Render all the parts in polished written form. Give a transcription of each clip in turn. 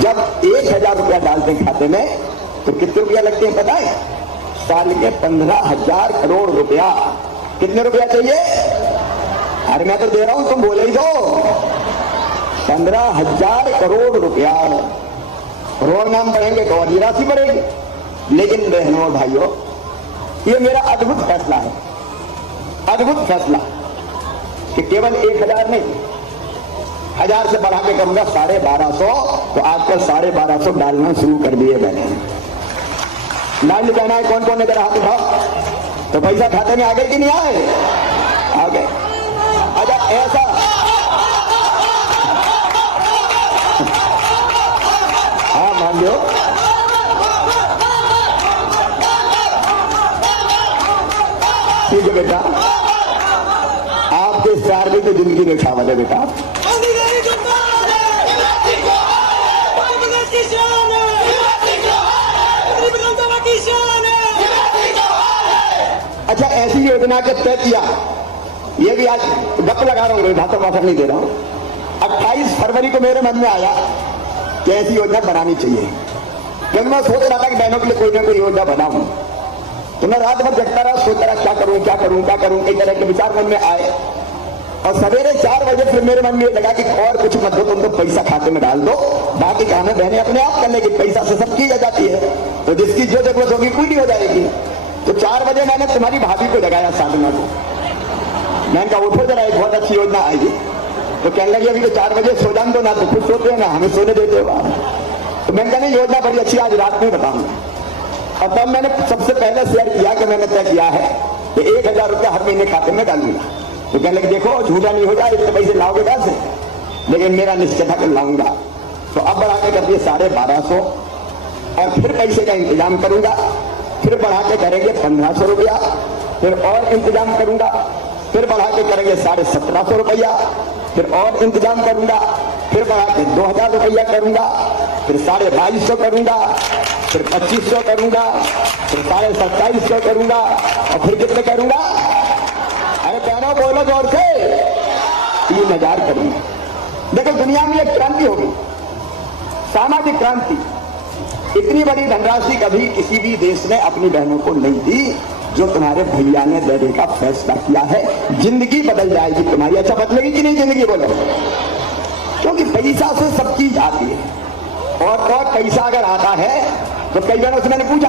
जब 1000 रुपया डालते हैं खाते में तो कितने रुपया लगते हैं पता है? साल के 15,000 करोड़ रुपया। कितने रुपया चाहिए? अरे मैं तो दे रहा हूं, तुम बोले ही दो। 15,000 करोड़ रुपया। करोड़ नाम बढ़ेंगे तो और राशि बढ़ेगी। लेकिन बहनों और भाइयों, ये मेरा अद्भुत फैसला है, अद्भुत फैसला कि केवल 1000 नहीं, 1000 से बढ़ा के करूंगा 1250। तो आजकल 1250 डालना शुरू कर दिए मैंने। लाइन कहना है कौन कौन इधर हाथ उठाओ। तो पैसा खाते में आगे कि नहीं आए? आगे। अच्छा ऐसा हाँ मान लो, ठीक है बेटा, आपके प्यार में तो जिंदगी में छावल है बेटा। अच्छा ऐसी योजना के तय किया, ये भी आज गप लगा रहा हूँ, भाषण वाषण नहीं दे रहा हूँ। 28 फरवरी को मेरे मन में आया कि ऐसी योजना बनानी चाहिए, क्योंकि मैं सोच रहा था कि बहनों के लिए कोई ना कोई योजना बनाऊं। तो मैं रात भर जगता रहा, सोच रहा क्या करूं क्या करूं क्या करूं, कई तरह के विचार मन में आए। और सवेरे 4 बजे फिर मेरे मन में लगा कि और कुछ मत दो, तुम तो पैसा खाते में डाल दो, बाकी काम है बहनें अपने आप कर लेगी, पैसा से सब की जाती है, तो जिसकी जो जरूरत होगी पूरी हो जाएगी। तो 4 बजे मैंने तुम्हारी भाभी को जगाया, साधना को। मैंने कहा उठो जरा, एक बहुत अच्छी योजना आएगी। तो कहने लगी अभी तो 4 बजे सो जान दो ना, तो खुद सोते हैं ना हमें सोने देते हो। तो मैंने कहा नहीं योजना बड़ी अच्छी, आज रात में बताऊंगा। और तब मैंने सबसे पहले शेयर किया कि मैंने तय किया है कि 1000 रुपया हर महीने खाते में डालूंगा। तो कहने लगे देखो झूठा नहीं हो जाए, इतने पैसे लाओगे कहां से? लेकिन मेरा निश्चय था कि लाऊंगा। तो अब बढ़ा के कर दिए 1250, और फिर पैसे का इंतजाम करूंगा, फिर बढ़ा के करेंगे 1500 रुपया, फिर और इंतजाम करूंगा, फिर बढ़ा के करेंगे 1750 रुपया, फिर और इंतजाम करूंगा, फिर बढ़ा के 2000 रुपया करूंगा, फिर 2250 करूंगा, फिर 2500 करूंगा, फिर 2750 करूंगा, और फिर कितने करूंगा? अरे कहना बोलो जोर से, 3000 करूंगा। देखो दुनिया में एक क्रांति होगी, सामाजिक क्रांति। इतनी बड़ी धनराशि कभी किसी भी देश ने अपनी बहनों को नहीं दी जो तुम्हारे भैया ने देने का फैसला किया है। जिंदगी बदल जाएगी तुम्हारी। अच्छा बदलेगी कि नहीं जिंदगी? बोलो। क्योंकि पैसा से सब चीज आती है, और पैसा अगर आता है तो कई बहनों से मैंने पूछा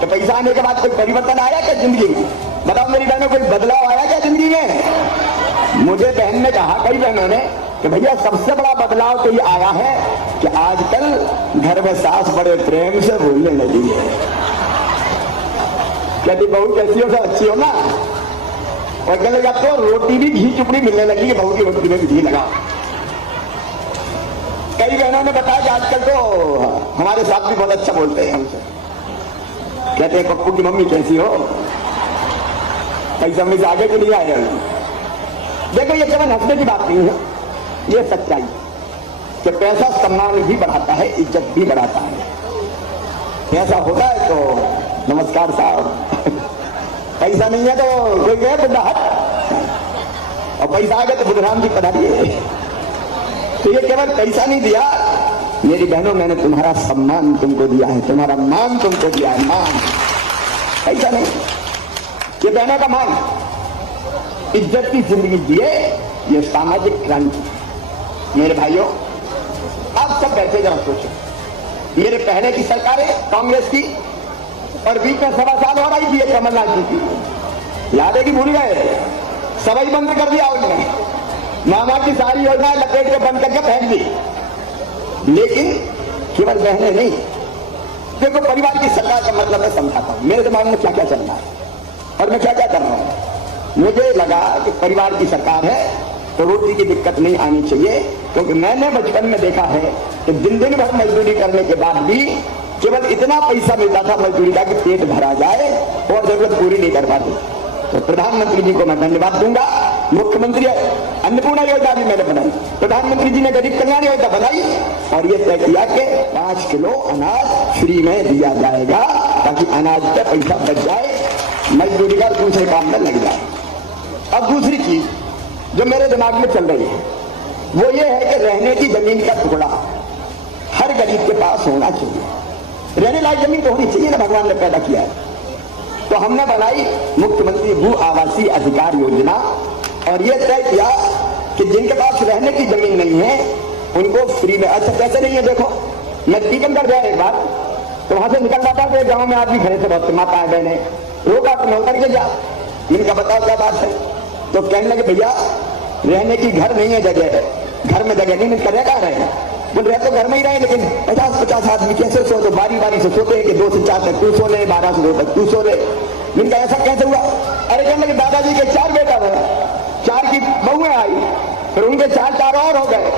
कि पैसा आने के बाद कोई परिवर्तन आया क्या जिंदगी में? बताओ मेरी बहनों, कोई बदलाव आया क्या जिंदगी में? मुझे बहन ने कहा, कई बहनों ने, कि भैया सबसे बड़ा बदलाव तो ये आया है कि आजकल घर में सास बड़े प्रेम से बोलने लगी है। कहती बहू कैसी हो, सब अच्छी हो ना? और कहने लगा तो रोटी भी घी चुपड़ी मिलने लगी कि बहू की रोटी में भी घी लगाओ। कई बहनों ने बताया कि आजकल तो हमारे साथ भी बहुत अच्छा बोलते हैं हमसे। कहते हैं पप्पू की मम्मी कैसी हो, पैसा में से आगे के लिए आए। देखो ये केवल हंसने की बात नहीं है, ये सच्चाई कि पैसा सम्मान भी बढ़ाता है, इज्जत भी बढ़ाता है। पैसा होता है तो नमस्कार साहब, पैसा नहीं है तो कोई गए बुढ़ा हट, और पैसा आ गया तो बुढ़ान जी पधारिए। तो ये केवल पैसा नहीं दिया मेरी बहनों, मैंने तुम्हारा सम्मान तुमको दिया है, तुम्हारा मान तुमको दिया है। मान, पैसा नहीं, ये बहनों का मान, इज्जत की जिंदगी जिए, ये सामाजिक क्रांति। मेरे भाइयों आप सब बैठे जरा सोचो, मेरे पहले की सरकारें कांग्रेस की, और बीच में 1.25 साल हो रही थी कमलनाथ जी की, याद है कि भूल गए? सभी बंद कर दिया उन्होंने, मामा की सारी योजनाएं लपेट के बंद करके फेंक दी। लेकिन केवल बहने नहीं, देखो परिवार की सरकार का मतलब मैं समझाता हूं मेरे दिमाग में क्या क्या चल रहा है और मैं क्या क्या कर रहा हूं। मुझे लगा कि परिवार की सरकार है तो रोटी की दिक्कत नहीं आनी चाहिए, क्योंकि मैंने बचपन में देखा है कि दिन दिन भर मजदूरी करने के बाद भी केवल इतना पैसा मिलता था मजदूरी का कि पेट भरा जाए और जरूरत पूरी नहीं कर पाती। तो प्रधानमंत्री जी को मैं धन्यवाद दूंगा। मुख्यमंत्री अन्नपूर्णा योजना भी मैंने बनाई, प्रधानमंत्री जी ने गरीब कल्याण योजना बनाई, और ये तय किया कि 5 किलो अनाज फ्री में दिया जाएगा ताकि अनाज का पैसा बच जाए, मजदूरी का दूसरे काम में लग जाए। अब दूसरी चीज जो मेरे दिमाग में चल रही है वो ये है कि रहने की जमीन का टुकड़ा हर गरीब पास होना चाहिए, रहने लायक जमीन तो होनी चाहिए ना, भगवान ने पैदा किया है। तो हमने बनाई मुख्यमंत्री भू आवासीय अधिकार योजना और ये तय किया कि जिनके पास रहने की जमीन नहीं है उनको फ्री में। अच्छा कैसे नहीं है, देखो मैं टीकमगढ़ गया एक बार, तो वहां से निकल जाता तो गांव में आदमी खड़े थे, बहुत माता है बहने, रोका तो मैं उतर के गया, इनका बताओ क्या बात है। तो कहने लगे भैया रहने की घर नहीं है, जगह है, घर में जगह नहीं, करे कहाँ रहे, बोल रहे तो घर में ही रहे, लेकिन 50-50 आदमी कैसे सो, तो बारी बारी से सोते हैं कि 2 से 4 तक तू सो ले, 12 से 2 तक तू सो ले। इनका ऐसा कैसे हुआ? अरे कहने लगे दादाजी के 4 बेटा हुए, 4 की बहुएं आई, फिर उनके 4 और हो गए,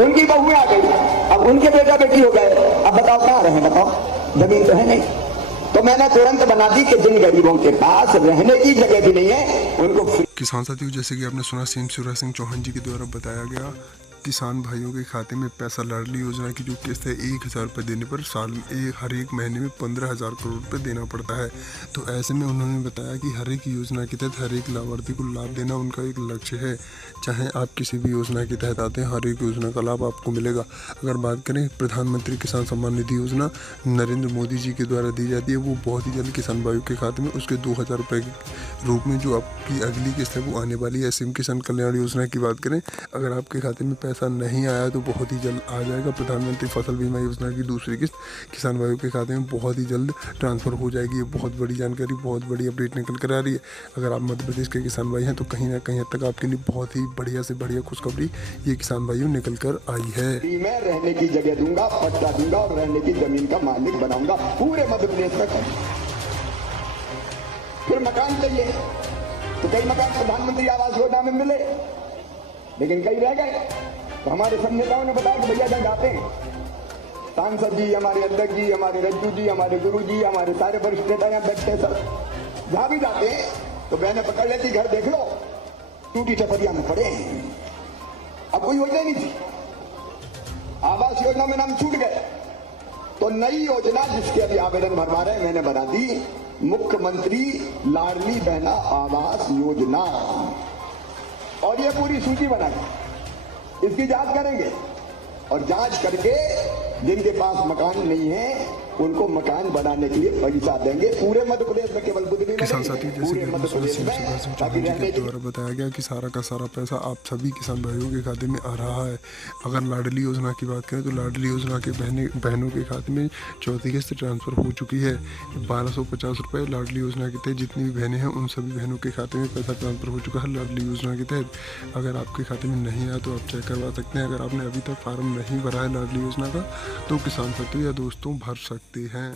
उनकी बहुएं आ गई, अब उनके बेटा बेटी हो गए, अब बताओ कहाँ रहे, बताओ जमीन तो है नहीं। तो मैंने तुरंत बना दी कि जिन गरीबों के पास रहने की जगह भी नहीं है उनको। किसान साथियों, जैसे कि आपने सुना सीएम शिवराज सिंह चौहान जी के द्वारा बताया गया, किसान भाइयों के खाते में पैसा लाडली योजना की जो किस्त है 1000 रुपये देने पर साल में हर एक महीने में 15,000 करोड़ रुपये देना पड़ता है। तो ऐसे में उन्होंने बताया कि हर एक योजना के तहत हर एक लाभार्थी को लाभ देना उनका एक लक्ष्य है। चाहे आप किसी भी योजना के तहत आते हैं, हर एक योजना का लाभ आपको मिलेगा। अगर बात करें प्रधानमंत्री किसान सम्मान निधि योजना नरेंद्र मोदी जी के द्वारा दी जाती है, वो बहुत ही जल्द किसान भाइयों के खाते में उसके 2000 रुपये के रूप में जो आपकी अगली किस्त है वो आने वाली है। सीएम किसान कल्याण योजना की बात करें, अगर आपके खाते में पैसा नहीं आया तो बहुत ही जल्द आ जाएगा। प्रधानमंत्री फसल बीमा योजना की दूसरी किस्त किसान भाइयों के खाते में बहुत ही जल्द ट्रांसफ़र हो जाएगी। ये बहुत बड़ी जानकारी, बहुत बड़ी अपडेट निकल कर आ रही है। अगर आप मध्य प्रदेश के किसान भाई हैं तो कहीं ना कहीं हद तक आपके लिए बहुत ही बढ़िया से बढ़िया खुशखबरी ये किसान भाइयों निकल कर आई है। मैं रहने की जगह दूंगा, पट्टा दूंगा और रहने की जमीन का मालिक बनाऊंगा पूरे मध्य प्रदेश में। फिर मकान चाहिए तो कई मकान प्रधानमंत्री आवास योजना में मिले, लेकिन कई रह गए। तो हमारे संनेताओं ने बताया कि भैया जब जाते हैं सांसद जी, हमारे अध्यक्ष जी, हमारे रज्जू जी, हमारे गुरु जी, हमारे सारे वरिष्ठ नेता यहाँ बैठते, सर जहां भी जाते हैं तो बहने पकड़ लेती, घर देख लो टूटी टपरिया में पड़े हैं, अब कोई योजना नहीं थी, आवास योजना में नाम छूट गए। तो नई योजना जिसके अभी आवेदन भरवा रहे हैं मैंने बना दी, मुख्यमंत्री लाडली बहना आवास योजना, और ये पूरी सूची बनाई, इसकी जांच करेंगे और जांच करके जिनके पास मकान नहीं है उनको मकान बनाने के लिए पैसा देंगे पूरे मध्य प्रदेश में, केवल बुद्धि में। किसान साथी, जैसे कि आपने सुना सीएम शिवराज सिंह चौहान जी के द्वारा बताया गया कि सारा का सारा पैसा आप सभी किसान भाइयों के खाते में आ रहा है। अगर लाडली योजना की बात करें तो लाडली योजना के बहनों के खाते में 4थी किस्त ट्रांसफ़र हो चुकी है। 1250 रुपये लाडली योजना के तहत जितनी भी बहनें हैं उन सभी बहनों के खाते में पैसा ट्रांसफ़र हो चुका है लाडली योजना के तहत। अगर आपके खाते में नहीं आया तो आप चेक करवा सकते हैं। अगर आपने अभी तक फार्म नहीं भरा है लाडली योजना का तो किसान साथी या दोस्तों भर सकते हैं।